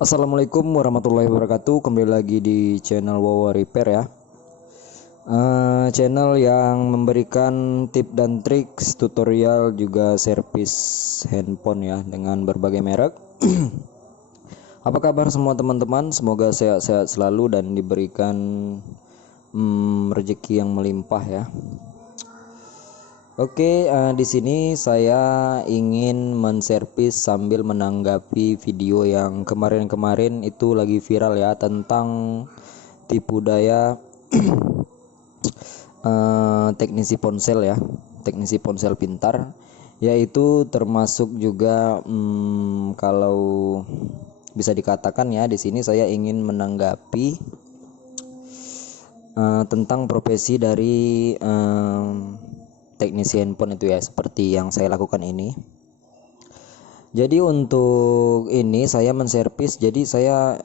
Assalamualaikum warahmatullahi wabarakatuh. Kembali lagi di channel Wawa Repair ya. Channel yang memberikan tip dan trik, tutorial juga servis handphone ya dengan berbagai merek. Apa kabar semua teman-teman? Semoga sehat-sehat selalu dan diberikan rezeki yang melimpah ya. Oke, di sini saya ingin menservis sambil menanggapi video yang kemarin-kemarin itu lagi viral ya, tentang tipu daya teknisi ponsel ya, teknisi ponsel pintar, yaitu termasuk juga kalau bisa dikatakan ya, di sini saya ingin menanggapi tentang profesi dari teknisi handphone itu ya, seperti yang saya lakukan ini. Jadi untuk ini saya menservis, jadi saya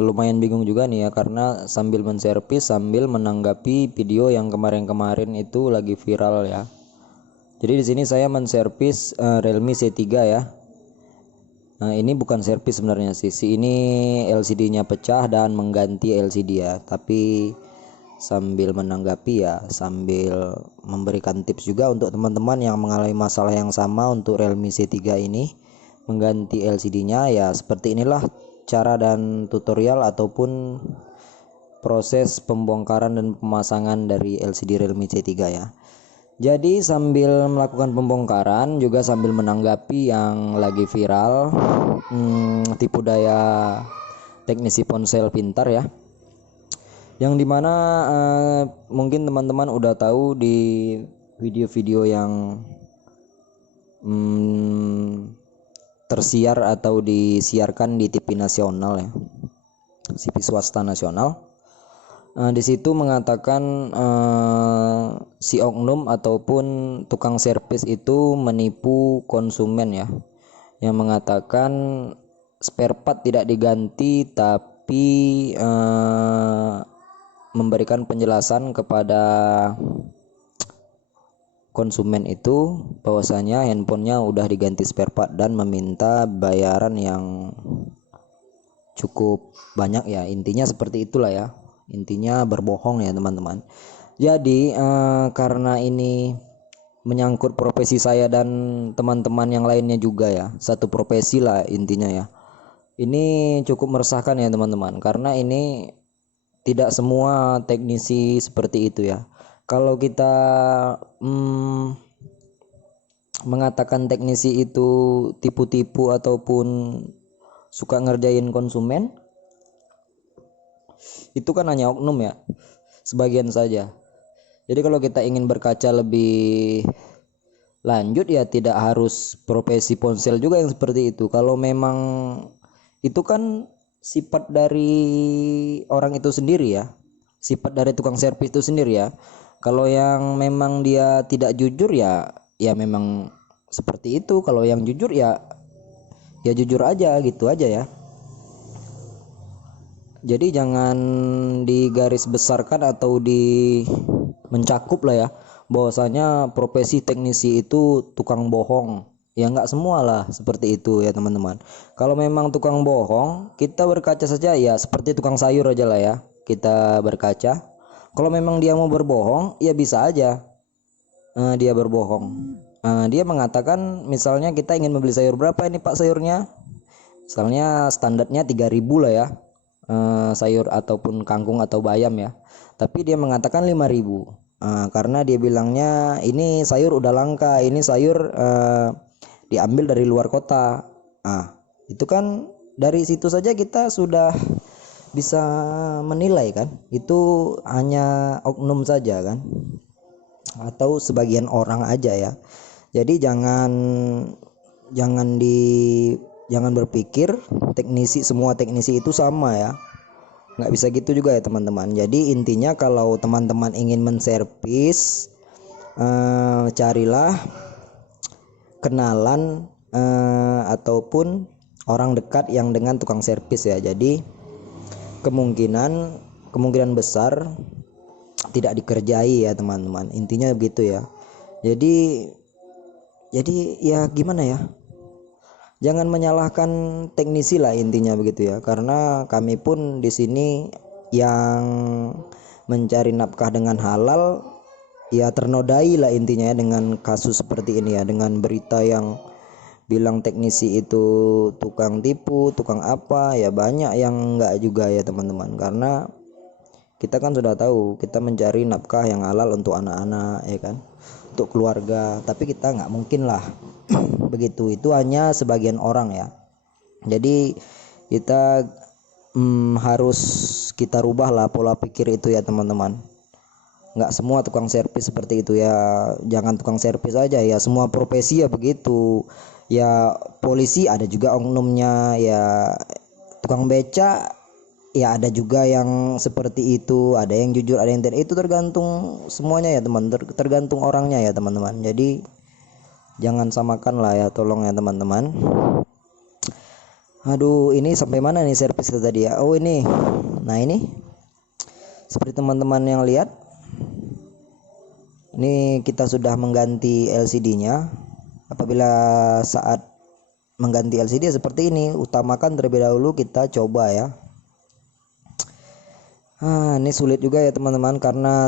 lumayan bingung juga nih ya, karena sambil menservis sambil menanggapi video yang kemarin-kemarin itu lagi viral ya. Jadi di sini saya menservis Realme C3 ya. Nah, ini bukan servis sebenarnya sih. Ini LCD-nya pecah dan mengganti LCD ya, tapi sambil menanggapi ya, sambil memberikan tips juga untuk teman-teman yang mengalami masalah yang sama untuk Realme C3 ini, mengganti LCD-nya ya. Seperti inilah cara dan tutorial ataupun proses pembongkaran dan pemasangan dari LCD Realme C3 ya. Jadi sambil melakukan pembongkaran juga sambil menanggapi yang lagi viral, tipu daya teknisi ponsel pintar ya, yang dimana mungkin teman-teman udah tahu di video-video yang tersiar atau disiarkan di TV nasional ya, TV swasta nasional. Di situ mengatakan si oknum ataupun tukang servis itu menipu konsumen ya, yang mengatakan spare part tidak diganti, tapi memberikan penjelasan kepada konsumen itu bahwasanya handphonenya udah diganti spare part dan meminta bayaran yang cukup banyak ya. Intinya seperti itulah ya, intinya berbohong ya teman-teman. Jadi karena ini menyangkut profesi saya dan teman-teman yang lainnya juga ya, satu profesi lah intinya ya, ini cukup meresahkan ya teman-teman, karena ini tidak semua teknisi seperti itu ya. Kalau kita mengatakan teknisi itu tipu-tipu ataupun suka ngerjain konsumen, itu kan hanya oknum ya, sebagian saja. Jadi kalau kita ingin berkaca lebih lanjut ya, tidak harus profesi ponsel juga yang seperti itu. Kalau memang itu kan sifat dari orang itu sendiri ya, sifat dari tukang servis itu sendiri ya. Kalau yang memang dia tidak jujur ya, ya memang seperti itu. Kalau yang jujur ya, ya jujur aja gitu aja ya. Jadi jangan digaris besarkan atau di mencakup lah ya, bahwasanya profesi teknisi itu tukang bohong. Ya nggak semua lah seperti itu ya teman-teman. Kalau memang tukang bohong, kita berkaca saja ya, seperti tukang sayur aja lah ya, kita berkaca. Kalau memang dia mau berbohong ya bisa aja dia berbohong. Dia mengatakan misalnya kita ingin membeli sayur, berapa ini pak sayurnya, misalnya standarnya 3.000 lah ya, sayur ataupun kangkung atau bayam ya, tapi dia mengatakan 5.000. Karena dia bilangnya ini sayur udah langka, ini sayur diambil dari luar kota. Itu kan dari situ saja kita sudah bisa menilai kan, itu hanya oknum saja kan, atau sebagian orang aja ya. Jadi jangan berpikir semua teknisi itu sama ya, nggak bisa gitu juga ya teman-teman. Jadi intinya kalau teman-teman ingin menservis, carilah kenalan ataupun orang dekat yang dengan tukang servis ya. Jadi kemungkinan besar tidak dikerjai ya teman-teman, intinya begitu ya. Jadi ya gimana ya, jangan menyalahkan teknisi lah intinya begitu ya, karena kami pun di sini yang mencari nafkah dengan halal ya ternodai lah intinya ya dengan kasus seperti ini ya, dengan berita yang bilang teknisi itu tukang tipu, tukang apa ya, banyak yang enggak juga ya teman-teman, karena kita kan sudah tahu kita mencari nafkah yang halal untuk anak-anak ya kan, untuk keluarga, tapi kita nggak mungkin lah begitu, itu hanya sebagian orang ya. Jadi kita harus kita rubah lah pola pikir itu ya teman-teman. Nggak semua tukang servis seperti itu ya, jangan tukang servis aja ya, semua profesi ya begitu ya. Polisi ada juga oknumnya ya, tukang beca ya ada juga yang seperti itu, ada yang jujur ada yang tidak, itu tergantung semuanya ya teman, tergantung orangnya ya teman-teman. Jadi jangan samakan lah ya, tolong ya teman-teman. Aduh, ini sampai mana nih servis tadi ya? Oh ini, nah ini seperti teman-teman yang lihat, ini kita sudah mengganti LCD-nya. Apabila saat mengganti LCD seperti ini, utamakan terlebih dahulu kita coba ya. Ini sulit juga ya teman-teman, karena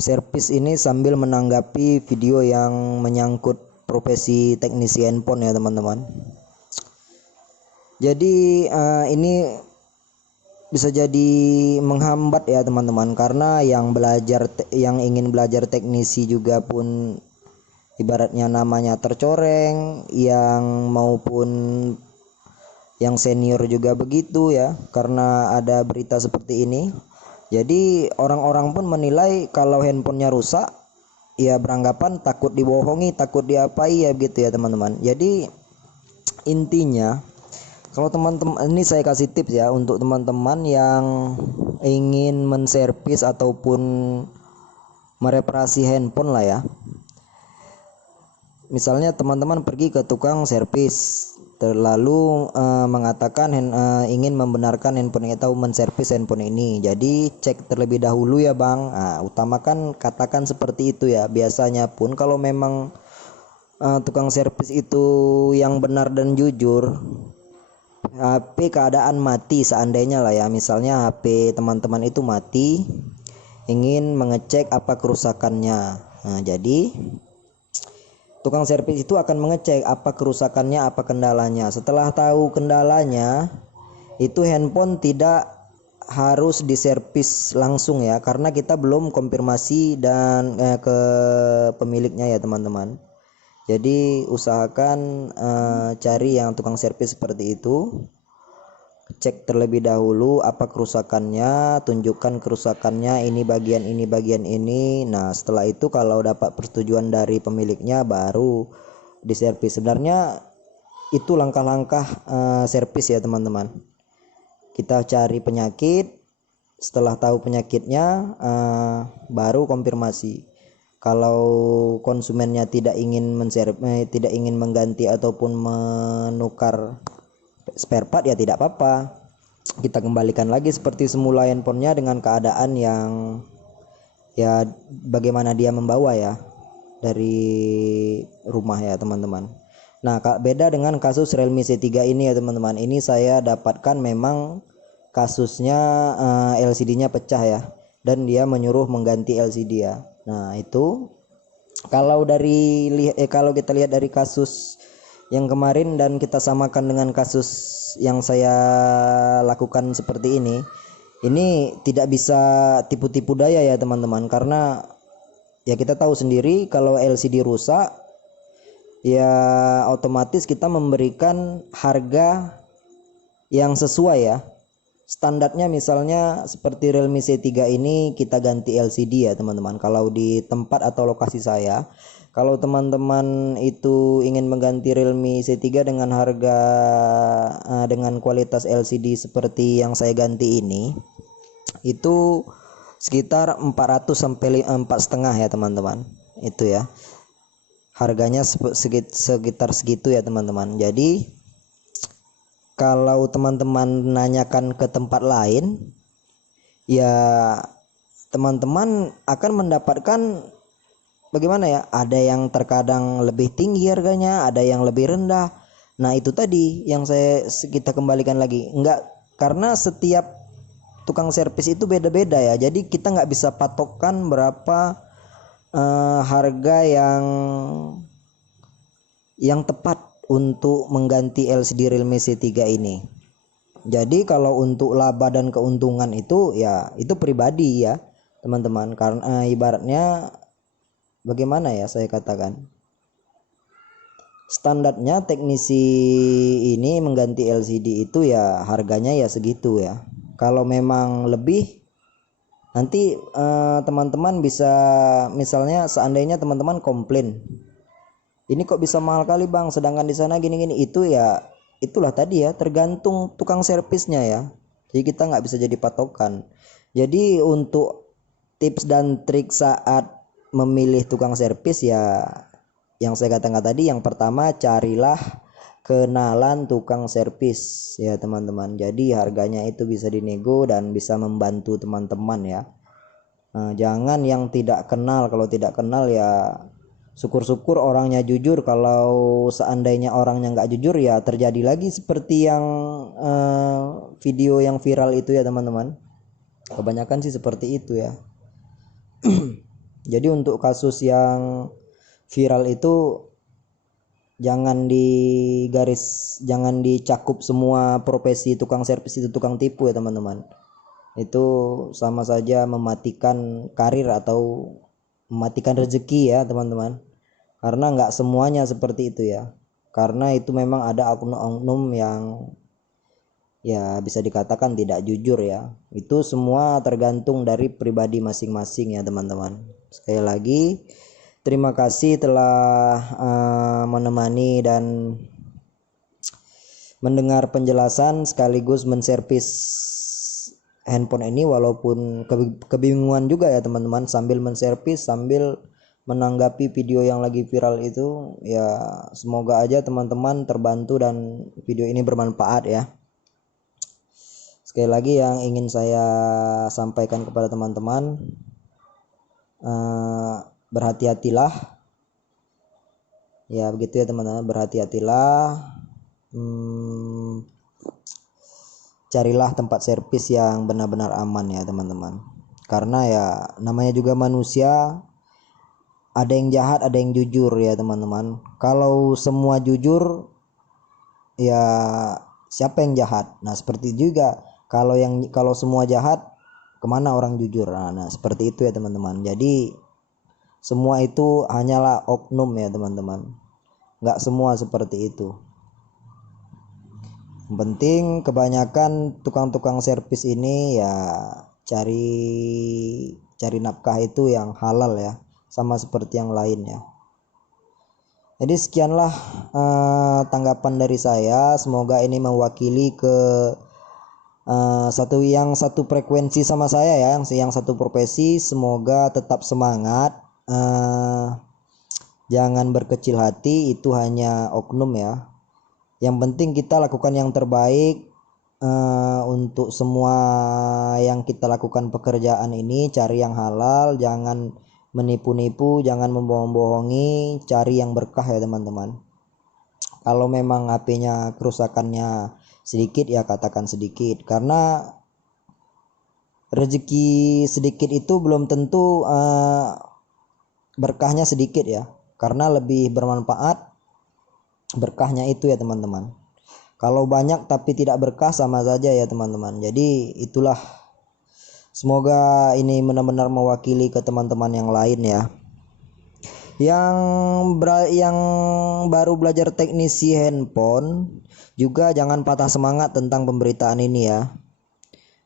servis ini sambil menanggapi video yang menyangkut profesi teknisi handphone ya teman-teman. Jadi ini bisa jadi menghambat ya teman-teman, karena yang ingin belajar teknisi juga pun ibaratnya namanya tercoreng, yang maupun yang senior juga begitu ya, karena ada berita seperti ini. Jadi orang-orang pun menilai kalau handphonenya rusak ya beranggapan takut dibohongi, takut diapai ya begitu ya teman-teman. Jadi intinya kalau teman-teman, ini saya kasih tips ya untuk teman-teman yang ingin menservis ataupun mereparasi handphone lah ya. Misalnya teman-teman pergi ke tukang servis, terlalu mengatakan ingin membenarkan handphone atau menservis handphone ini. Jadi cek terlebih dahulu ya bang. Utamakan katakan seperti itu ya. Biasanya pun kalau memang tukang servis itu yang benar dan jujur, HP keadaan mati seandainya lah ya, misalnya HP teman-teman itu mati, ingin mengecek apa kerusakannya. Jadi tukang servis itu akan mengecek apa kerusakannya, apa kendalanya. Setelah tahu kendalanya, itu handphone tidak harus diservis langsung ya, karena kita belum konfirmasi dan ke pemiliknya ya teman-teman. Jadi usahakan cari yang tukang servis seperti itu, cek terlebih dahulu apa kerusakannya, tunjukkan kerusakannya, ini bagian ini bagian ini. Nah setelah itu kalau dapat persetujuan dari pemiliknya baru diservis. Sebenarnya itu langkah-langkah servis ya teman-teman. Kita cari penyakit, setelah tahu penyakitnya baru konfirmasi. Kalau konsumennya tidak ingin tidak ingin mengganti ataupun menukar spare part ya tidak apa-apa, kita kembalikan lagi seperti semula handphonenya dengan keadaan yang ya bagaimana dia membawa ya dari rumah ya teman-teman. Nah beda dengan kasus Realme C3 ini ya teman-teman, ini saya dapatkan memang kasusnya LCD-nya pecah ya, dan dia menyuruh mengganti LCD ya. Nah itu kalau kalau kita lihat dari kasus yang kemarin dan kita samakan dengan kasus yang saya lakukan seperti ini tidak bisa tipu-tipu daya ya teman-teman, karena ya kita tahu sendiri kalau LCD rusak ya otomatis kita memberikan harga yang sesuai ya standarnya. Misalnya seperti Realme C3 ini kita ganti LCD ya teman-teman. Kalau di tempat atau lokasi saya, kalau teman-teman itu ingin mengganti Realme C3 dengan harga dengan kualitas LCD seperti yang saya ganti ini, itu sekitar 400 sampai 4,5 ya teman-teman. Itu ya harganya sekitar segitu ya teman-teman. Jadi kalau teman-teman nanyakan ke tempat lain ya teman-teman akan mendapatkan bagaimana ya, ada yang terkadang lebih tinggi harganya, ada yang lebih rendah. Nah itu tadi yang kita kembalikan lagi, enggak, karena setiap tukang servis itu beda-beda ya, jadi kita nggak bisa patokan berapa harga yang tepat untuk mengganti LCD Realme C3 ini. Jadi kalau untuk laba dan keuntungan itu ya itu pribadi ya teman-teman, karena ibaratnya bagaimana ya saya katakan, standarnya teknisi ini mengganti LCD itu ya harganya ya segitu ya. Kalau memang lebih, nanti teman-teman bisa, misalnya seandainya teman-teman komplain, ini kok bisa mahal kali bang, sedangkan di sana gini-gini, itu ya itulah tadi ya, tergantung tukang servisnya ya. Jadi kita nggak bisa jadi patokan. Jadi untuk tips dan trik saat memilih tukang servis ya, yang saya katakan tadi, yang pertama carilah kenalan tukang servis ya teman-teman. Jadi harganya itu bisa dinego dan bisa membantu teman-teman ya. Nah, jangan yang tidak kenal. Kalau tidak kenal ya syukur-syukur orangnya jujur. Kalau seandainya orangnya nggak jujur ya terjadi lagi seperti yang video yang viral itu ya teman-teman. Kebanyakan sih seperti itu ya. Jadi untuk kasus yang viral itu jangan dicakup semua profesi tukang servis itu tukang tipu ya teman-teman. Itu sama saja mematikan karir atau mematikan rezeki ya teman-teman, karena nggak semuanya seperti itu ya, karena itu memang ada oknum-oknum yang ya bisa dikatakan tidak jujur ya. Itu semua tergantung dari pribadi masing-masing ya teman-teman. Sekali lagi terima kasih telah menemani dan mendengar penjelasan sekaligus menservis handphone ini, walaupun kebingungan juga ya teman-teman, sambil menservis sambil menanggapi video yang lagi viral itu ya. Semoga aja teman-teman terbantu dan video ini bermanfaat ya. Sekali lagi yang ingin saya sampaikan kepada teman-teman, berhati-hatilah ya, begitu ya teman-teman, berhati-hatilah. Carilah tempat servis yang benar-benar aman ya teman-teman, karena ya namanya juga manusia, ada yang jahat ada yang jujur ya teman-teman. Kalau semua jujur ya siapa yang jahat? Nah seperti juga kalau semua jahat, kemana orang jujur? Nah seperti itu ya teman-teman. Jadi semua itu hanyalah oknum ya teman-teman, nggak semua seperti itu. Yang penting kebanyakan tukang-tukang servis ini ya cari nafkah itu yang halal ya, sama seperti yang lain ya. Jadi sekianlah tanggapan dari saya. Semoga ini mewakili ke satu frekuensi sama saya ya, yang satu profesi. Semoga tetap semangat, jangan berkecil hati, itu hanya oknum ya. Yang penting kita lakukan yang terbaik untuk semua yang kita lakukan pekerjaan ini. Cari yang halal, jangan menipu-nipu, jangan membohong-bohongi, cari yang berkah ya teman-teman. Kalau memang HP-nya kerusakannya sedikit ya katakan sedikit, karena rezeki sedikit itu belum tentu berkahnya sedikit ya, karena lebih bermanfaat berkahnya itu ya teman-teman. Kalau banyak tapi tidak berkah sama saja ya teman-teman. Jadi itulah, semoga ini benar-benar mewakili ke teman-teman yang lain ya, yang baru belajar teknisi handphone juga. Jangan patah semangat tentang pemberitaan ini ya,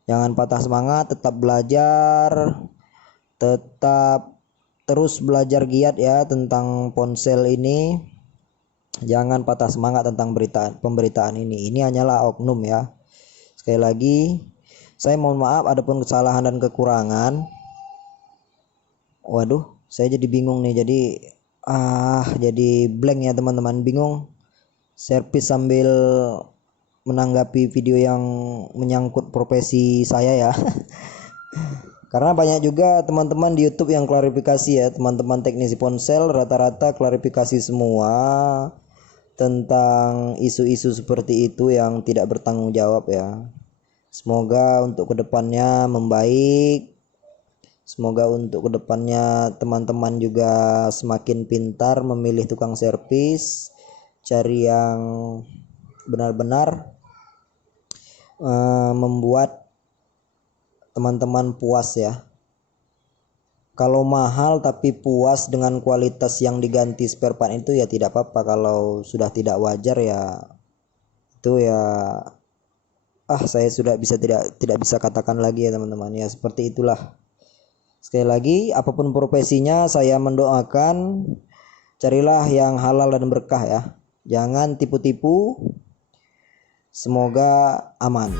jangan patah semangat, tetap belajar, tetap terus belajar giat ya tentang ponsel ini. Jangan patah semangat tentang pemberitaan ini hanyalah oknum ya. Sekali lagi saya mohon maaf adapun kesalahan dan kekurangan. Waduh, saya jadi bingung nih, jadi blank ya teman-teman, bingung servis sambil menanggapi video yang menyangkut profesi saya ya. Karena banyak juga teman-teman di YouTube yang klarifikasi ya, teman-teman teknisi ponsel rata-rata klarifikasi semua tentang isu-isu seperti itu yang tidak bertanggung jawab ya. Semoga untuk kedepannya membaik. Semoga untuk kedepannya teman-teman juga semakin pintar memilih tukang servis, cari yang benar-benar membuat teman-teman puas ya. Kalau mahal tapi puas dengan kualitas yang diganti spare part itu ya tidak apa-apa. Kalau sudah tidak wajar ya itu ya saya sudah tidak bisa katakan lagi ya teman-teman ya, seperti itulah. Sekali lagi, apapun profesinya saya mendoakan carilah yang halal dan berkah ya. Jangan tipu-tipu. Semoga aman.